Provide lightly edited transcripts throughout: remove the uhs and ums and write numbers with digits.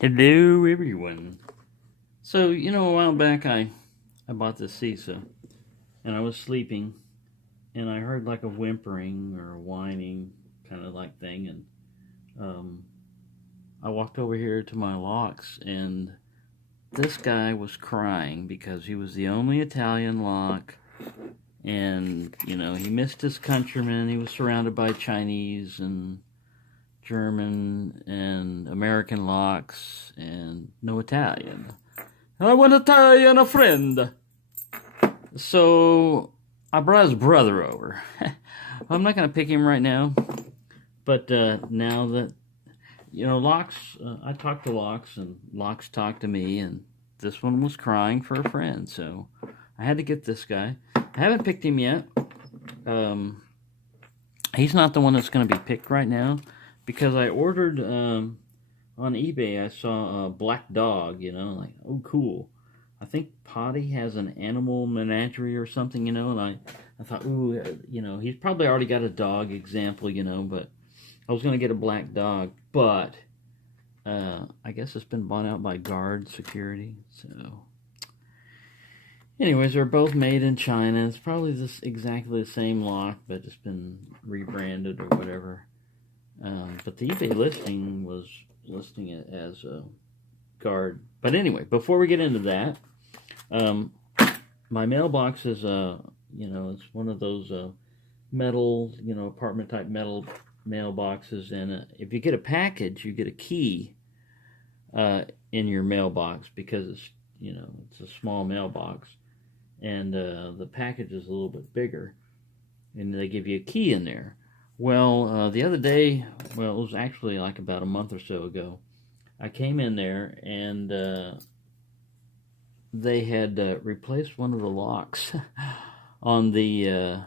Hello, everyone. So, a while back I bought this CISA, and I was sleeping, and I heard like a whimpering or a whining kind of like thing, and um, I walked over here to my locks, and this guy was crying because he was the only Italian lock, and, he missed his countrymen. He was surrounded by Chinese and German and American locks, and no Italian. I want to tell you a friend. So I brought his brother over. I'm not going to pick him right now, but now that Locks, I talked to Locks, and Locks talked to me, and this one was crying for a friend. So I had to get this guy. I haven't picked him yet. Um, he's not the one that's going to be picked right now because I ordered on eBay. I saw a black dog. Like, oh, cool. I think Potty has an animal menagerie or something, and I thought, ooh, he's probably already got a dog example, but I was going to get a black dog, but I guess it's been bought out by Guard Security, so. Anyways, they're both made in China. It's probably this exactly the same lock, but it's been rebranded or whatever. But the eBay listing was listing it as a Guard. But anyway, before we get into that, my mailbox is it's one of those metal, apartment type metal mailboxes, and if you get a package, you get a key in your mailbox because it's a small mailbox, and the package is a little bit bigger, and they give you a key in there. Well, the other day, it was actually like about a month or so ago, I came in there and they had replaced one of the locks on the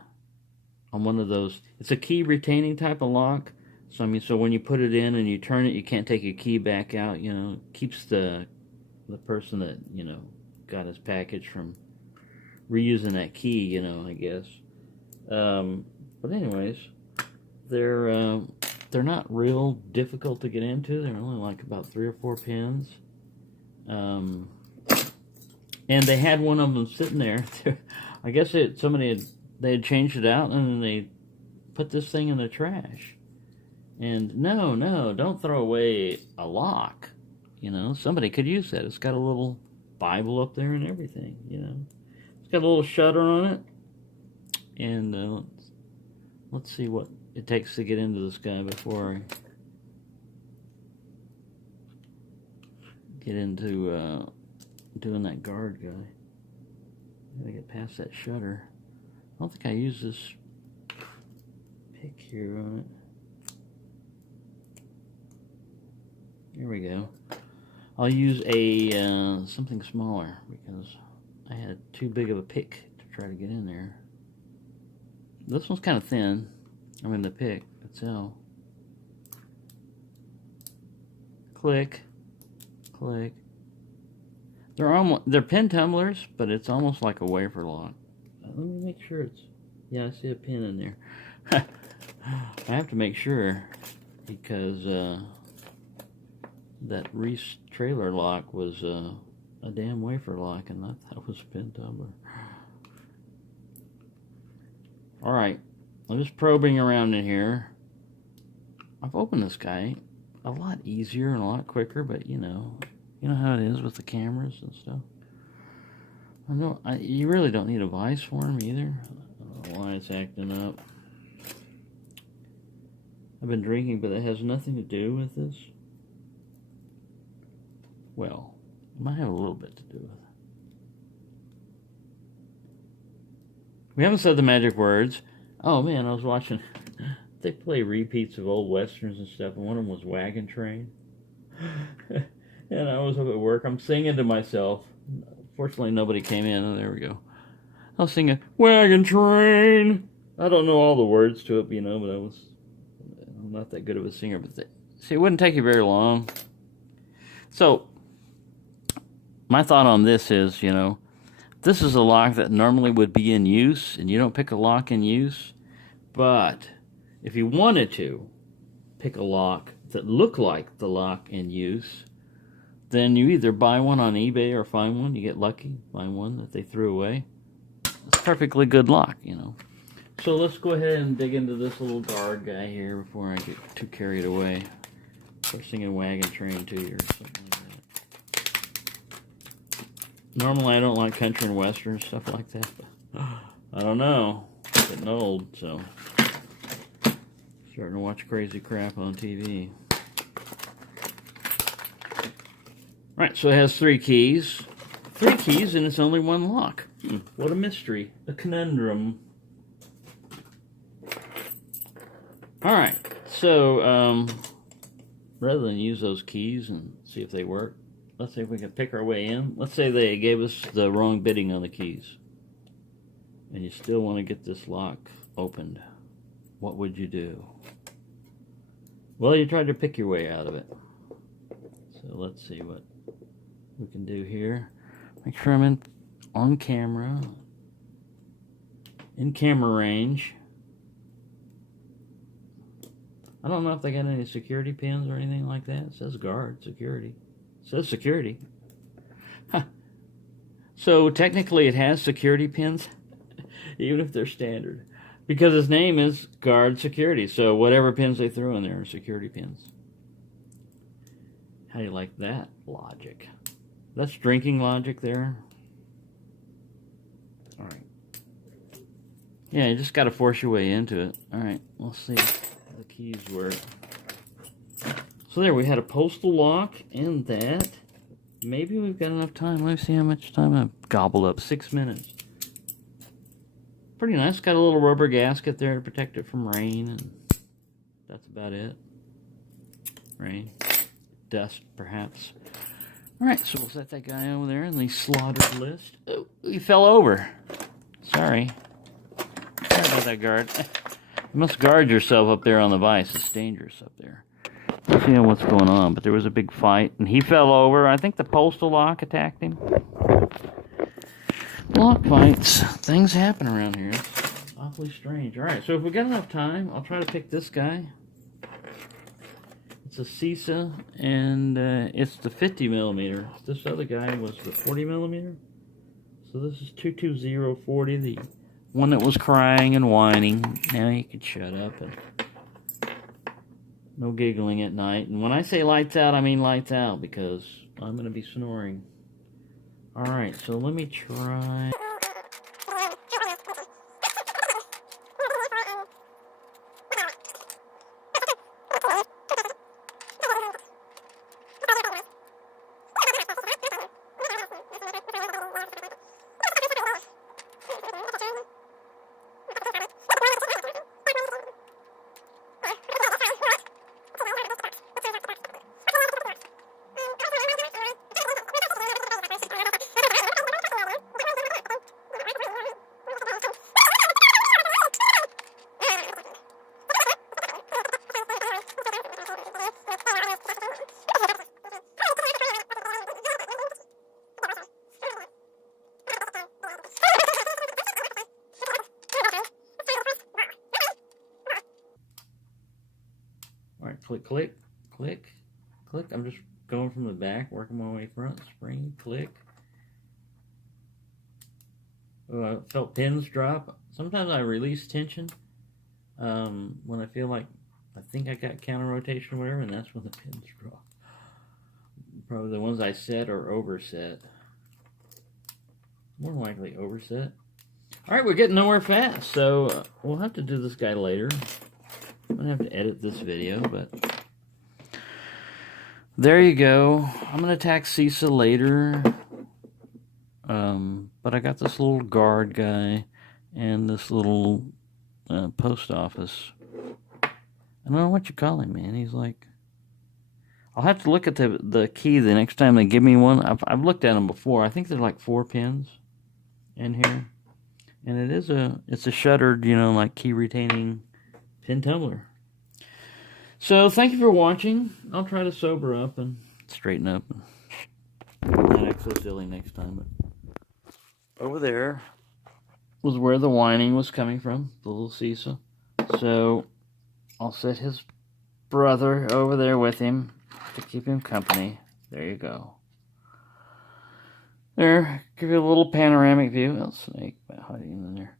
on one of those. It's a key retaining type of lock. So when you put it in and you turn it, you can't take your key back out. Keeps the person that got his package from reusing that key. I guess. But anyways, they're not real difficult to get into. They're only like about 3 or 4 pins. And they had one of them sitting there. I guess they had changed it out, and then they put this thing in the trash. And no, don't throw away a lock. Somebody could use that. It's got a little Bible up there and everything. It's got a little shutter on it. And let's see what it takes to get into this guy before I get into doing that Guard guy. Gotta get past that shutter. I don't think I use this pick here on it. Here we go. I'll use a something smaller because I had too big of a pick to try to get in there. This one's kind of thin. The pick itself. Click, click. They're pin tumblers, but it's almost like a wafer lock. Let me make sure it's. Yeah, I see a pin in there. I have to make sure because that Reese trailer lock was a damn wafer lock, and I thought it was a pin tumbler. All right, I'm just probing around in here. I've opened this guy a lot easier and a lot quicker, but you know how it is with the cameras and stuff. You really don't need a vise for them either. I don't know why it's acting up. I've been drinking, but it has nothing to do with this. Well, it might have a little bit to do with it. We haven't said the magic words. Oh man, I was watching. They play repeats of old westerns and stuff, and one of them was Wagon Train. And I was up at work. I'm singing to myself. Fortunately, nobody came in. Oh, there we go. I was singing Wagon Train. I don't know all the words to it, but I'm not that good of a singer. But see, it wouldn't take you very long. So, my thought on this is, this is a lock that normally would be in use, and you don't pick a lock in use. But if you wanted to pick a lock that looked like the lock in use, then you either buy one on eBay or find one. You get lucky, find one that they threw away. It's a perfectly good lock, you know. So let's go ahead and dig into this little guard guy here before I get too carried away. Start singing Wagon Train to you or something like that. Normally I don't like country and western stuff like that, but I don't know. I'm getting old, so starting to watch crazy crap on TV. Alright, so it has 3 keys. 3 keys and it's only 1 lock. What a mystery. A conundrum. Alright, so rather than use those keys and see if they work, let's see if we can pick our way in. Let's say they gave us the wrong bidding on the keys. And you still want to get this lock opened. What would you do? Well, you try to pick your way out of it. So let's see what we can do here. Make sure I'm on camera. In camera range. I don't know if they got any security pins or anything like that. It says guard, security. It says security. Huh. So technically it has security pins, even if they're standard. Because his name is guard security. So whatever pins they throw in there are security pins. How do you like that logic? That's drinking logic there. Alright. Yeah, you just got to force your way into it. Alright, we'll see. The keys work. So there, we had a postal lock and that. Maybe we've got enough time. Let me see how much time I've gobbled up. 6 minutes. Pretty nice. Got a little rubber gasket there to protect it from rain, and that's about it. Rain, dust, perhaps. Alright, so we'll set that guy over there in the slaughtered list. Oh, he fell over. Sorry. Sorry about that, guard. You must guard yourself up there on the vise. It's dangerous up there. Let's see what's going on. But there was a big fight, and he fell over. I think the postal lock attacked him. Lock fights. Things happen around here. It's awfully strange. Alright, so if we got enough time, I'll try to pick this guy. It's a CISA, and it's the 50 millimeter. This other guy was the 40 millimeter. So this is 22040, the one that was crying and whining. Now you can shut up and no giggling at night. And when I say lights out, I mean lights out, because I'm going to be snoring. Alright, so let me try. Click, click, click, click. I'm just going from the back, working my way front. Spring, click. Oh, I felt pins drop. Sometimes I release tension when I feel like I think I got counter rotation or whatever, and that's when the pins drop. Probably the ones I set or overset. More likely overset. Alright, we're getting nowhere fast, so we'll have to do this guy later. I'm going to have to edit this video, but there you go. I'm going to attack CISA later, but I got this little guard guy and this little post office. I don't know what you call him, man. He's like, I'll have to look at the key the next time they give me one. I've looked at them before. I think there's like 4 pins in here, and it's a shuttered, you know, like key retaining pin tumbler. So thank you for watching. I'll try to sober up and straighten up and not act so silly next time. But over there was where the whining was coming from, the little CISA. So I'll set his brother over there with him to keep him company. There you go. There, give you a little panoramic view. Oh, snake hiding in there.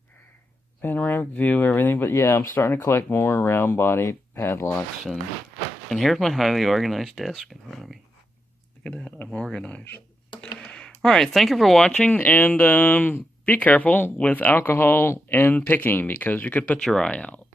Panoramic view, everything. But yeah, I'm starting to collect more round body padlocks, and here's my highly organized desk in front of me. Look at that, I'm organized. All right, thank you for watching, and be careful with alcohol and picking because you could put your eye out.